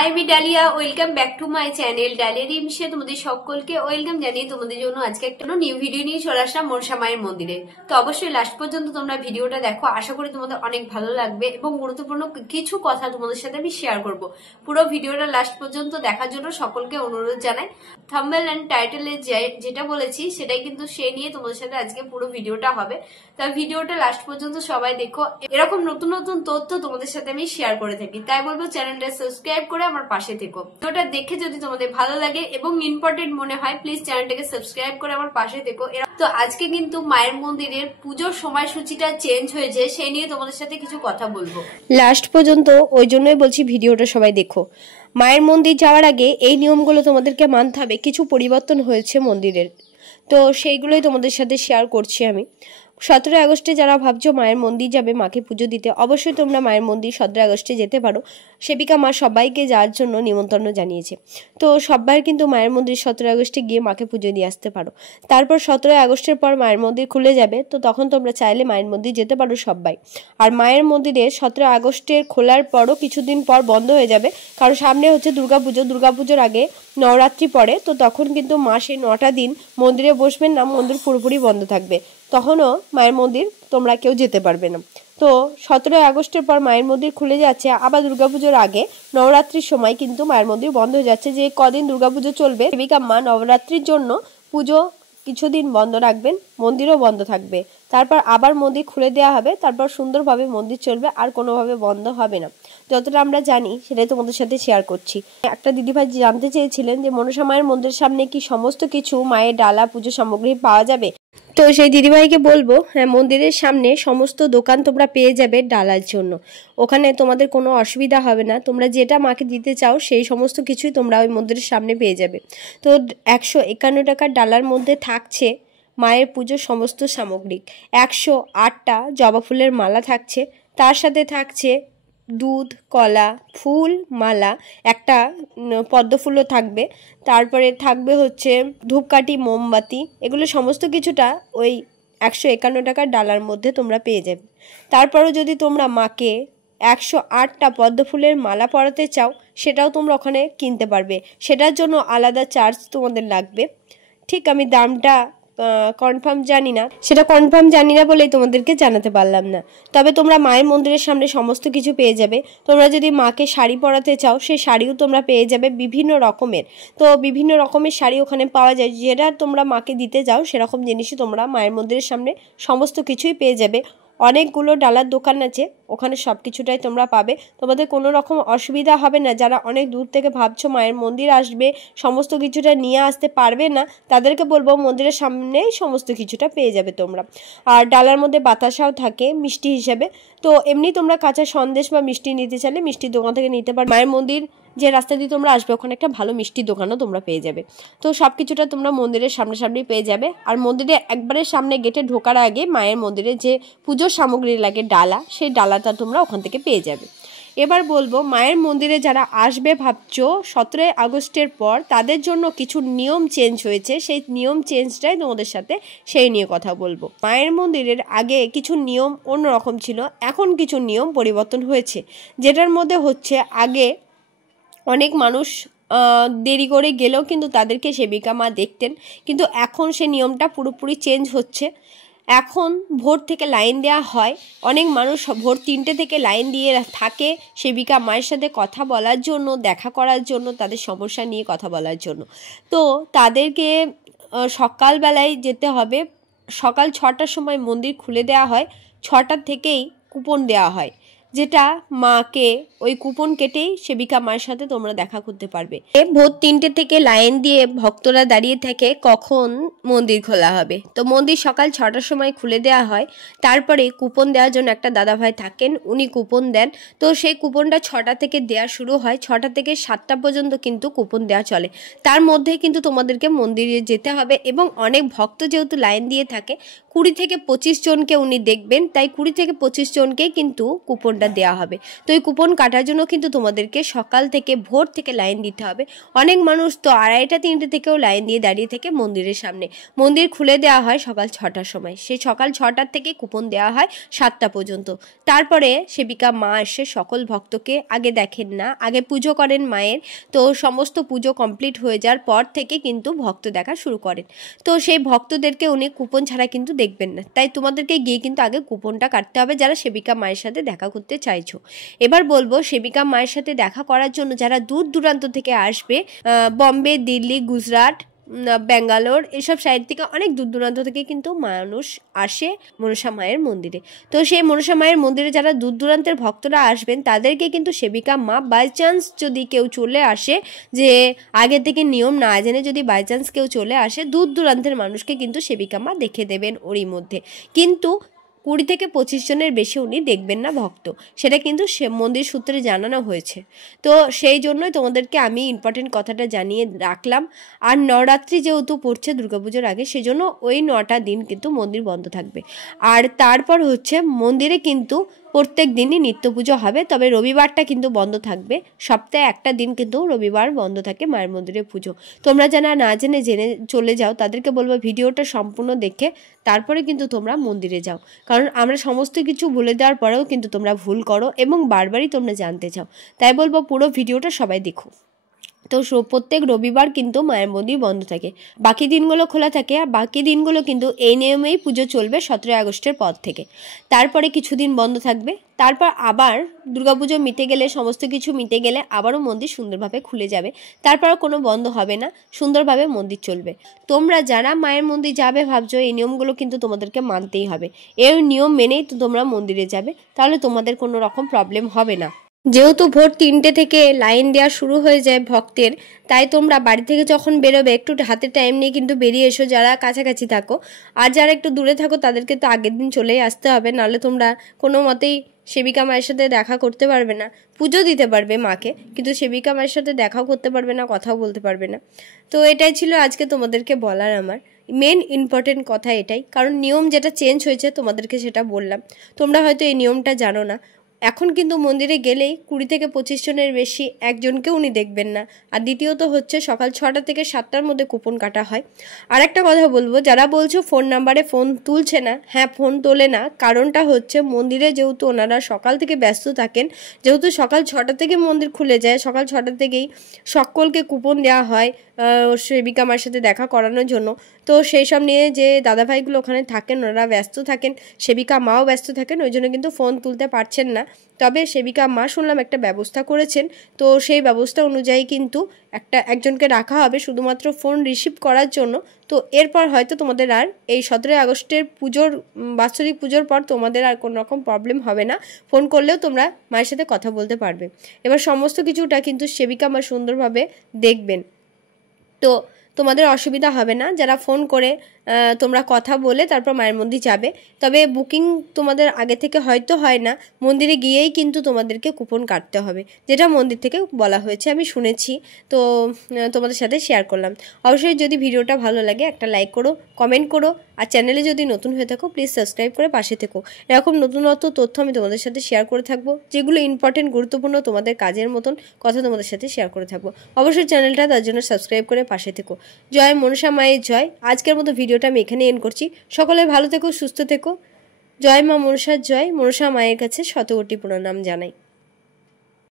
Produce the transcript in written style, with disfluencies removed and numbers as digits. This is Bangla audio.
হাই আমি Dalia, welcome back to my channel Dalia রিমসে তোমাদের সকলকে ওয়েলকাম জানিয়ে তোমাদের জন্য আজকে একটা নিউ ভিডিও নিয়ে চলে আসলাম মনসা মায়ের মন্দিরে। তো অবশ্যই লাস্ট পর্যন্ত তোমরা ভিডিওটা দেখো, আশা করি তোমাদের অনেক ভালো লাগবে এবং গুরুত্বপূর্ণ কিছু কথা তোমাদের সাথে আমি শেয়ার করব। পুরো ভিডিওটা লাস্ট পর্যন্ত দেখার জন্য সকলকে অনুরোধ জানাই। থাম্বনেল এন্ড টাইটেলে যেটা বলেছি সেটাই কিন্তু সেই নিয়ে তোমাদের সাথে আজকে পুরো ভিডিওটা হবে। তাই ভিডিওটা লাস্ট পর্যন্ত সবাই দেখো, এরকম নতুন নতুন তথ্য তোমাদের সাথে আমি শেয়ার করে থাকি। তাই বলবো চ্যানেলটা সাবস্ক্রাইব করে আমার পাশে থেকো। ভিডিওটা দেখে যদি তোমাদের ভালো লাগে এবং ইম্পর্টেন্ট মনে হয় প্লিজ চ্যানেলটাকে সাবস্ক্রাইব করে আমার পাশে থেকো। তো আজকে কিন্তু মায়ের মন্দিরের পুজোর সময়সূচিটা চেঞ্জ হয়েছে, সেই নিয়ে তোমাদের সাথে কিছু কথা বলবো। লাস্ট পর্যন্ত ওই জন্যই বলছি ভিডিওটা সবাই দেখো। মায়ের মন্দির যাওয়ার আগে এই নিয়মগুলো তোমাদেরকে মানতে হবে। কিছু পরিবর্তন হয়েছে মন্দিরের, তো সেইগুলোই তোমাদের সাথে শেয়ার করছি আমি। 17 আগস্টে যারা ভাবছো মায়ের মন্দির যাবে মাকে পুজো দিতে, অবশ্যই তোমরা মায়ের মন্দির 17 আগস্টে যেতে পারো। সেবিকা মা সবাইকে যাওয়ার জন্য নিমন্ত্রণ জানিয়েছে। তো সবাই কিন্তু মায়ের মন্দির 17 আগস্টে গিয়ে মাকে পুজো দিয়ে আসতে পারো। তারপর 17 আগস্টের পর মায়ের মন্দির খুলে যাবে, তো তখন তোমরা চাইলে মায়ের মন্দির যেতে পারো সবাই। আর মায়ের মন্দিরে 17 আগস্টের খোলার পরও কিছুদিন পর বন্ধ হয়ে যাবে, কারণ সামনে হচ্ছে দুর্গাপুজো। দুর্গাপুজোর আগে নবরাত্রি পড়ে, তো তখন কিন্তু মা সেই 9টা দিন মন্দিরে বসবেন না, মন্দির পুরোপুরি বন্ধ থাকবে। তখনও মায়ের মন্দির তোমরা কেউ যেতে পারবে না। তো 17 আগস্টের পর মায়ের মন্দির খুলে যাচ্ছে, আবার দুর্গাপুজোর আগে নবরাত্রির সময় কিন্তু মায়ের মন্দির বন্ধ হয়ে যাচ্ছে। যে কদিন দুর্গাপুজো চলবে সেবিকা মা নবরাত্রির জন্য পুজো কিছুদিন বন্ধ রাখবেন, মন্দিরও বন্ধ থাকবে। তারপর আবার মন্দির খুলে দেওয়া হবে, তারপর সুন্দরভাবে মন্দির চলবে, আর কোনোভাবে বন্ধ হবে না। যতটা আমরা জানি সেটাই তোমাদের সাথে শেয়ার করছি। একটা দিদিভাই জানতে চেয়েছিলেন যে মনসা মায়ের মন্দিরের সামনে কি সমস্ত কিছু মায়ের ডালা পুজো সামগ্রী পাওয়া যাবে। তো সেই দিদিভাইকে বলবো, হ্যাঁ, মন্দিরের সামনে সমস্ত দোকান তোমরা পেয়ে যাবে ডালার জন্য। ওখানে তোমাদের কোনো অসুবিধা হবে না। তোমরা যেটা মাকে দিতে চাও সেই সমস্ত কিছুই তোমরা ওই মন্দিরের সামনে পেয়ে যাবে। তো 151 টাকার ডালার মধ্যে থাকছে মায়ের পুজোর সমস্ত সামগ্রিক। 108টা জবা ফুলের মালা থাকছে, তার সাথে থাকছে দুধ, কলা, ফুল, মালা, একটা পদ্ম ফুলও থাকবে। তারপরে থাকবে হচ্ছে ধূপকাঠি, মোমবাতি, এগুলো সমস্ত কিছুটা ওই 151 টাকার ডালার মধ্যে তোমরা পেয়ে যাবে। তারপরও যদি তোমরা মাকে 108টা পদ্ম ফুলের মালা পরাতে চাও সেটাও তোমরা ওখানে কিনতে পারবে। সেটার জন্য আলাদা চার্জ তোমাদের লাগবে। ঠিক আমি দামটা কনফার্ম জানি না বলেই তোমাদেরকে জানাতে পারলাম না। তবে তোমরা মায়ের মন্দিরের সামনে সমস্ত কিছু পেয়ে যাবে। তোমরা যদি মাকে শাড়ি পরাতে চাও সেই শাড়িও তোমরা পেয়ে যাবে বিভিন্ন রকমের। তো বিভিন্ন রকমের শাড়ি ওখানে পাওয়া যায়, যেটা তোমরা মাকে দিতে চাও সেরকম জিনিসই তোমরা মায়ের মন্দিরের সামনে সমস্ত কিছুই পেয়ে যাবে। অনেকগুলো ডালার দোকান আছে, ওখানে সব কিছুটাই তোমরা পাবে। তোমাদের কোনো রকম অসুবিধা হবে না। যারা অনেক দূর থেকে ভাবছো মায়ের মন্দির আসবে, সমস্ত কিছুটা নিয়ে আসতে পারবে না, তাদেরকে বলবো মন্দিরের সামনেই সমস্ত কিছুটা পেয়ে যাবে তোমরা। আর ডালার মধ্যে বাতাসাও থাকে মিষ্টি হিসেবে। তো এমনি তোমরা কাঁচা সন্দেশ বা মিষ্টি নিতে চাইলে মিষ্টির দোকান থেকে নিতে পারো। মায়ের মন্দির যে রাস্তা দিয়ে তোমরা আসবে ওখানে একটা ভালো মিষ্টির দোকানও তোমরা পেয়ে যাবে। তো সব কিছুটা তোমরা মন্দিরের সামনাসামনি পেয়ে যাবে। আর মন্দিরে একবারে সামনে গেটে ঢোকার আগে মায়ের মন্দিরে যে পুজোর সামগ্রী লাগে ডালা, সেই ডালাটা তোমরা ওখান থেকে পেয়ে যাবে। এবার বলবো মায়ের মন্দিরে যারা আসবে ভাবছো 17 আগস্টের পর, তাদের জন্য কিছু নিয়ম চেঞ্জ হয়েছে। সেই নিয়ম চেঞ্জটাই তোমাদের সাথে সেই নিয়ে কথা বলবো। মায়ের মন্দিরের আগে কিছু নিয়ম অন্যরকম ছিল, এখন কিছু নিয়ম পরিবর্তন হয়েছে। যেটার মধ্যে হচ্ছে আগে অনেক মানুষ দেরি করে গেলেও কিন্তু তাদেরকে সেবিকা মা দেখতেন, কিন্তু এখন সে নিয়মটা পুরোপুরি চেঞ্জ হচ্ছে। এখন ভোর থেকে লাইন দেওয়া হয়। অনেক মানুষ ভোর 3টে থেকে লাইন দিয়ে থাকে সেবিকা মায়ের সাথে কথা বলার জন্য, দেখা করার জন্য, তাদের সমস্যা নিয়ে কথা বলার জন্য। তো তাদেরকে সকালবেলায় যেতে হবে। সকাল 6টার সময় মন্দির খুলে দেওয়া হয়, 6টার থেকেই কুপন দেওয়া হয়, যেটা মাকে ওই কুপন কেটেই সেবিকা মায়ের সাথে তোমরা দেখা করতে পারবে। ভোর 3টে থেকে লাইন দিয়ে ভক্তরা দাঁড়িয়ে থাকে কখন মন্দির খোলা হবে। তো মন্দির সকাল 6টার সময় খুলে দেওয়া হয়। তারপরে কুপন দেওয়ার জন্য একটা দাদাভাই থাকেন, উনি কুপন দেন। তো সেই কুপনটা 6টা থেকে দেওয়া শুরু হয়, 6টা থেকে 7টা পর্যন্ত কিন্তু কুপন দেওয়া চলে। তার মধ্যে কিন্তু তোমাদেরকে মন্দিরে যেতে হবে। এবং অনেক ভক্ত যেহেতু লাইন দিয়ে থাকে, 20 থেকে 25 জনকে উনি দেখবেন, তাই 20 থেকে 25 জনকেই কিন্তু কুপনটা কুপনটা দেওয়া হবে। তো এই কুপন কাটার জন্য কিন্তু তোমাদেরকে সকাল থেকে ভোর থেকে লাইন দিতে হবে। অনেক মানুষ তো 2:30-3টে থেকেও লাইন দিয়ে দাঁড়িয়ে থেকে মন্দিরের সামনে। মন্দির খুলে দেওয়া হয় সকাল 6টার সময়, সেই সকাল 6টার থেকে কুপন দেওয়া হয় 7টা পর্যন্ত। তারপরে সেবিকা মা এসে সকল ভক্তকে আগে দেখেন না, আগে পুজো করেন মায়ের। তো সমস্ত পুজো কমপ্লিট হয়ে যাওয়ার পর থেকে কিন্তু ভক্ত দেখা শুরু করেন। তো সেই ভক্তদেরকে উনি কুপন ছাড়া কিন্তু দেখবেন না, তাই তোমাদেরকে গিয়ে কিন্তু আগে কুপনটা কাটতে হবে যারা সেবিকা মায়ের সাথে দেখা করতে চাইছো। এবার বলবো সেবিকা মায়ের সাথে দেখা করার জন্য যারা দূর দূরান্ত থেকে আসবে, বম্বে, দিল্লি, গুজরাট, ব্যাঙ্গালোর এসব সাইড থেকে অনেক দূর দূরান্ত থেকে কিন্তু মানুষ আসে মনসা মায়ের মন্দিরে। তো সেই মনসা মায়ের মন্দিরে যারা দূর দূরান্তের ভক্তরা আসবেন তাদেরকে কিন্তু সেবিকা মা বাই চান্স যদি কেউ চলে আসে, যে আগে থেকে নিয়ম না জেনে যদি বাই চান্স কেউ চলে আসে, দূর দূরান্তের মানুষকে কিন্তু সেবিকা মা দেখে দেবেন ওরই মধ্যে। কিন্তু 20 থেকে 25 জনের বেশি উনি দেখবেন না ভক্ত, সেটা কিন্তু সে মন্দির সূত্রে জানানো হয়েছে। তো সেই জন্যই তোমাদেরকে আমি ইম্পর্টেন্ট কথাটা জানিয়ে রাখলাম। আর নবরাত্রি যেহেতু পড়ছে দুর্গাপুজোর আগে, সেজন্য ওই 9টা দিন কিন্তু মন্দির বন্ধ থাকবে। আর তারপর হচ্ছে মন্দিরে কিন্তু প্রত্যেক দিনই নিত্য পুজো হবে, তবে রবিবারটা কিন্তু বন্ধ থাকবে। সপ্তাহে একটা দিন কিন্তু রবিবার বন্ধ থাকে মায়ের মন্দিরে পুজো। তোমরা যারা না জেনে চলে যাও তাদেরকে বলবো ভিডিওটা সম্পূর্ণ দেখে তারপরে কিন্তু তোমরা মন্দিরে যাও, কারণ আমরা সমস্ত কিছু বলে দেওয়ার পরেও কিন্তু তোমরা ভুল করো এবং বারবারই তোমরা জানতে চাও। তাই বলবো পুরো ভিডিওটা সবাই দেখো। তো প্রত্যেক রবিবার কিন্তু মায়ের মন্দির বন্ধ থাকে, বাকি দিনগুলো খোলা থাকে। আর বাকি দিনগুলো কিন্তু এই নিয়মেই পুজো চলবে 17 আগস্টের পর থেকে। তারপরে কিছুদিন বন্ধ থাকবে, তারপর আবার দুর্গাপুজো মিটে গেলে, সমস্ত কিছু মিটে গেলে আবারও মন্দির সুন্দরভাবে খুলে যাবে। তারপর কোনো বন্ধ হবে না, সুন্দরভাবে মন্দির চলবে। তোমরা যারা মায়ের মন্দির যাবে ভাবছো, এই নিয়মগুলো কিন্তু তোমাদেরকে মানতেই হবে। এই নিয়ম মেনেই তো তোমরা মন্দিরে যাবে, তাহলে তোমাদের কোনো রকম প্রবলেম হবে না। যেহেতু ভোর 3টে থেকে লাইন দেওয়া শুরু হয়ে যায় ভক্তের, তাই তোমরা বাড়ি থেকে যখন বেরোবে একটু হাতে টাইম নিয়ে কিন্তু বেরিয়ে এসো যারা কাছাকাছি থাকো। আর যারা একটু দূরে থাকো তাদেরকে তো আগের দিন চলেই আসতে হবে, নাহলে তোমরা কোনো মতেই সেবিকা মায়ের সাথে দেখা করতে পারবে না। পুজো দিতে পারবে মাকে, কিন্তু সেবিকা মায়ের সাথে দেখাও করতে পারবে না, কথাও বলতে পারবে না। তো এটাই ছিল আজকে তোমাদেরকে বলার আমার মেন ইম্পর্টেন্ট কথা এটাই, কারণ নিয়ম যেটা চেঞ্জ হয়েছে তোমাদেরকে সেটা বললাম। তোমরা হয়তো এই নিয়মটা জানো না। এখন কিন্তু মন্দিরে গেলেই 20 থেকে 25 জনের বেশি একজনকেও উনি দেখবেন না। আর দ্বিতীয়ত হচ্ছে সকাল 6টা থেকে 7টার মধ্যে কুপন কাটা হয়। আর একটা কথা বলবো, যারা বলছো ফোন নাম্বারে ফোন তুলছে না, হ্যাঁ ফোন তোলে না, কারণটা হচ্ছে মন্দিরে যেহেতু ওনারা সকাল থেকে ব্যস্ত থাকেন, যেহেতু সকাল 6টা থেকে মন্দির খুলে যায়, সকাল 6টা থেকেই সকলকে কুপন দেওয়া হয় সেবিকা মার সাথে দেখা করানোর জন্য। তো সেই সব নিয়ে যে দাদাভাইগুলো ওখানে থাকেন ওনারা ব্যস্ত থাকেন, সেবিকা মাও ব্যস্ত থাকেন, ওই জন্য কিন্তু ফোন তুলতে পারছেন না। তবে সেবিকা মা শুনলাম একটা ব্যবস্থা করেছেন, তো সেই ব্যবস্থা অনুযায়ী কিন্তু একজনকে রাখা হবে শুধুমাত্র ফোন রিসিভ করার জন্য। তো এরপর হয়তো তোমাদের আর এই 17 আগস্টের পুজোর বাৎসরিক পুজোর পর তোমাদের আর কোনো রকম প্রবলেম হবে না, ফোন করলেও তোমরা মায়ের সাথে কথা বলতে পারবে। এবার সমস্ত কিছুটা কিন্তু সেবিকা মা সুন্দরভাবে দেখবেন, তো তোমাদের অসুবিধা হবে না। যারা ফোন করে তোমরা কথা বলে তারপর মায়ের মন্দির যাবে, তবে বুকিং তোমাদের আগে থেকে হয়তো হয় না, মন্দিরে গিয়েই কিন্তু তোমাদেরকে কুপন কাটতে হবে, যেটা মন্দির থেকে বলা হয়েছে আমি শুনেছি। তো তোমাদের সাথে শেয়ার করলাম। অবশ্যই যদি ভিডিওটা ভালো লাগে একটা লাইক করো, কমেন্ট করো, আর চ্যানেলে যদি নতুন হয়ে থাকো প্লিজ সাবস্ক্রাইব করে পাশে থেকো। এরকম নতুনত্ব তথ্য আমি তোমাদের সাথে শেয়ার করে থাকবো, যেগুলো ইম্পর্টেন্ট গুরুত্বপূর্ণ তোমাদের কাজের মতন কথা তোমাদের সাথে শেয়ার করে থাকবো। অবশ্যই চ্যানেলটা তার জন্য সাবস্ক্রাইব করে পাশে থেকো। জয় মনসা মায়ের জয়। আজকের মতো ভিডিওটা আমি এখানে এন্ড করছি। সকলে ভালো থেকো, সুস্থ থেকো। জয় মা মনসার জয়। মনসা মায়ের কাছে শতকোটি প্রণাম জানাই।